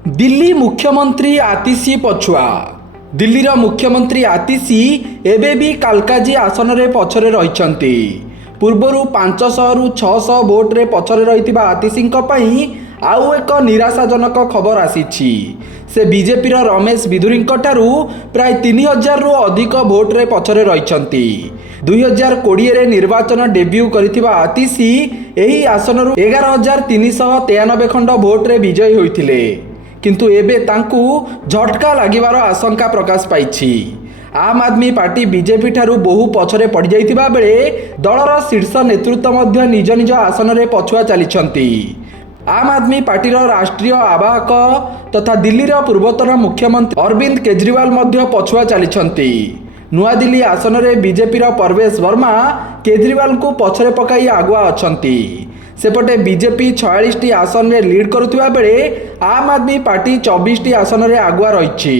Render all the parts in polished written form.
दिल्ली मुख्यमंत्री आतिशी पछुआ। दिल्लीर मुख्यमंत्री आतिशी एबे भी कालकाजी आसन रे पछरे रहिछंती। पूर्वरु 500 रु 600 भोट रे पछरे रहितिबा आतिशींक पई आउ एक निराशाजनक खबर आसीछि। से बीजेपी रमेश बिधुरींक ठारू प्राय 3000 रु अधिक भोट रे पछरे रहिछंती। 2020 रे निर्वाचन डेब्यू करिथिबा आतिशी एही आसनरु 11393 खंड भोट रे विजयी होइथिले, किंतु एबे तांकू झटका लागिबार आशंका प्रकाश पाइछि। आम आदमी पार्टी बीजेपी ठारू बहु पछरे पड़ जाइथिबा बेले दलर शीर्ष नेतृत्व मध्य निज निज आसन रे पछुआ चलीछंती। आम आदमी पार्टी राष्ट्रीय आवाहक तथा दिल्लीर पूर्वतन मुख्यमंत्री अरविंद केजरीवाल मध्य पछुआ चलीछंती। नुआ दिल्ली आसन रे बीजेपी परवेश वर्मा केजरीवाल को पछरे पकाई आगुआ अछंती। सेपटे बीजेपी 46 टी आसन रे लीड करुथिबा बेले आम आदमी पार्टी 24 टी आसन रे आगुआ रहिछि।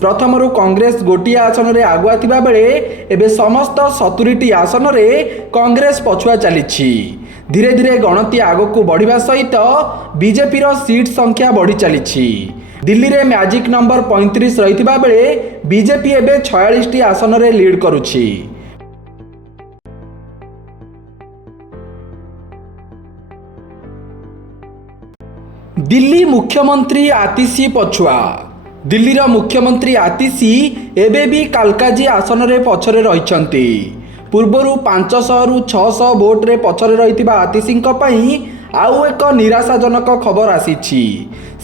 प्रथमरु कांग्रेस गोटिया आसन रे आगुआ थिबा बेले एबे समस्त 70 टी आसन रे कांग्रेस पछुआ चलिछि। धीरे धीरे गणति आगकू बढ़िबा सहित बीजेपी रो सीट संख्या बढ़ी चलिछि। दिल्ली रे मैजिक नंबर 35 रहिथिबा बेले बीजेपी एबे 46 टी आसन रे लीड करुछि। दिल्ली मुख्यमंत्री आतिशी पछुआ। दिल्लीर मुख्यमंत्री आतिशी एबे भी कालकाजी आसन रे पछरे रहिछंती। पूर्वरु 500 रु 600 भोट रे पछरे रहितिबा आतिशींक पई आउ एक निराशाजनक खबर आसीछि।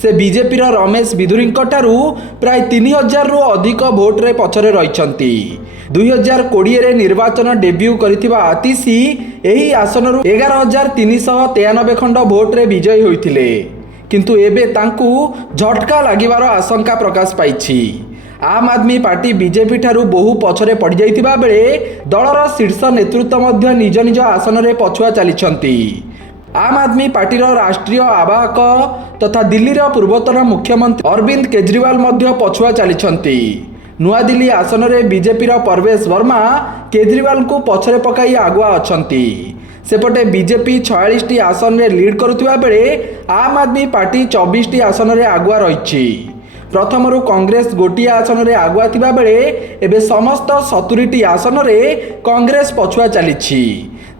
से बीजेपी रमेश बिधुरींक ठारू प्राय 3000 रु अधिक भोट रे पछरे रहिछंती। 2020 रे निर्वाचन डेब्यू करिथिबा आतिशी एही आसनरु 11393 खंड भोट रे विजयी होइथिले, किंतु एबे तांकू झटका लागिबार आशंका प्रकाश पाइछि। आम आदमी पार्टी बीजेपी ठारू बहु पछरे पड़ जाइथिबा बेले दलर शीर्ष नेतृत्व मध्य निज निज आसन रे पछुआ चलीछंती। आम आदमी पार्टी राष्ट्रीय आवाहक तथा दिल्लीर पूर्वतन मुख्यमंत्री अरविंद केजरीवाल मध्य पछुआ चलीछंती। नुआ दिल्ली आसन रे बीजेपी परवेश वर्मा केजरीवाल को पछरे पकाई आगुआ अछंती। सेपटे बीजेपी 46 टी आसन रे लीड करुथिबा बेले आम आदमी पार्टी 24 टी आसन रे आगुआ रहिछि। प्रथमरु कांग्रेस गोटिया आसन रे आगुआ थिबा बेले एबे समस्त 70 टी आसन रे कांग्रेस पछुआ चलिछि।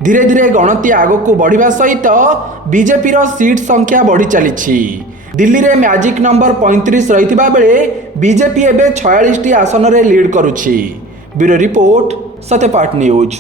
धीरे धीरे गणति आगकू बढ़िबा सहित बीजेपी रो सीट संख्या बढ़ी चलिछि। दिल्ली रे मैजिक नंबर 35 रहिथिबा बेले बीजेपी एबे 46 टी आसन रे लीड करुछि। Bureau report Satyapath news.